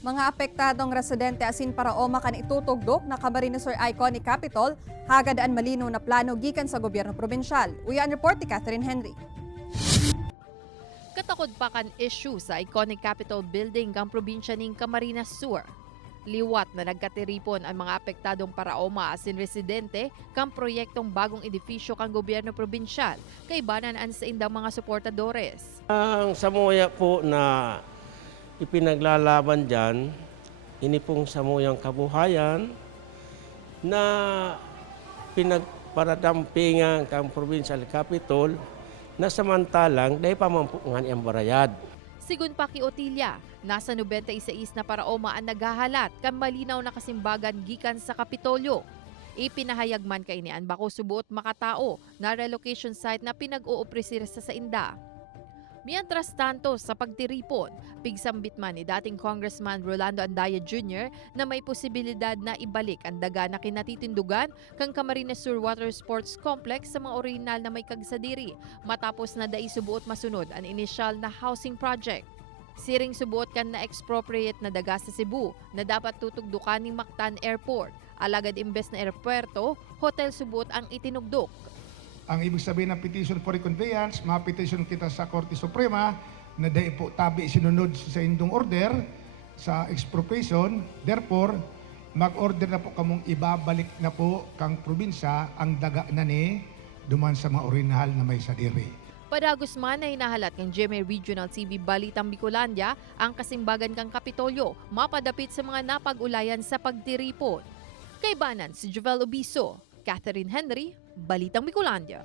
Mga apektadong residente asin para oma kan itutugdok na Camarines Sur Iconic Capitol, hagadaan malino na plano gikan sa gobyerno probinsyal. Uyan report ni Catherine Henry. Katakod pa kan issue sa iconic Capitol building kang probinsya ning Camarines Sur. Liwat na nagkatiripon ang mga apektadong paraoma asin residente kang proyektong bagong edifisyo kang gobyerno probinsyal kay bananan sa indang mga suportadores. Ang samuya po na ipinaglalaban dyan, ini pong samuyang kabuhayan na pinagparadampingan kang provincial capital na samantalang dahil pamampungan ang barayad. Sigun pa ki Otilia, nasa 96 na paraoma ang naghahalat kan malinaw na kasimbagan gikan sa Kapitolyo. Ipinahayag man kay nian bako subuot makatao na relocation site na pinag-uuprisir sa inda. Mientras tanto sa pagtiripon, pigsambit man ni dating Congressman Rolando Andaya Jr. na may posibilidad na ibalik ang daga na kinatitindugan kang Camarines Sur Water Sports Complex sa mga orihinal na may kagsadiri matapos na dai subuot masunod ang initial na housing project. Siring subuot kan na expropriate na daga sa Cebu na dapat tutugdukan ni Mactan Airport. Alagad imbes na aeropuerto, hotel subuot ang itinugdok. Ang ibig sabihin ng petition for reconveyance, petition kita sa Korte Suprema na dahil po tabi sinunod sa indong order sa expropriation. Therefore, mag-order na po kamong ibabalik na po kang probinsya ang daga na ni duman sa mga orihinal na may sadiri. Padagos man na hinahalat ng GMA Regional TV Balitang Bicolandia ang kasimbagan kang Kapitolyo mapadapit sa mga napag-ulayan sa pagtiripon. Kay banan si Jovel Obiso, Catherine Henry, Balitang Bicolandia.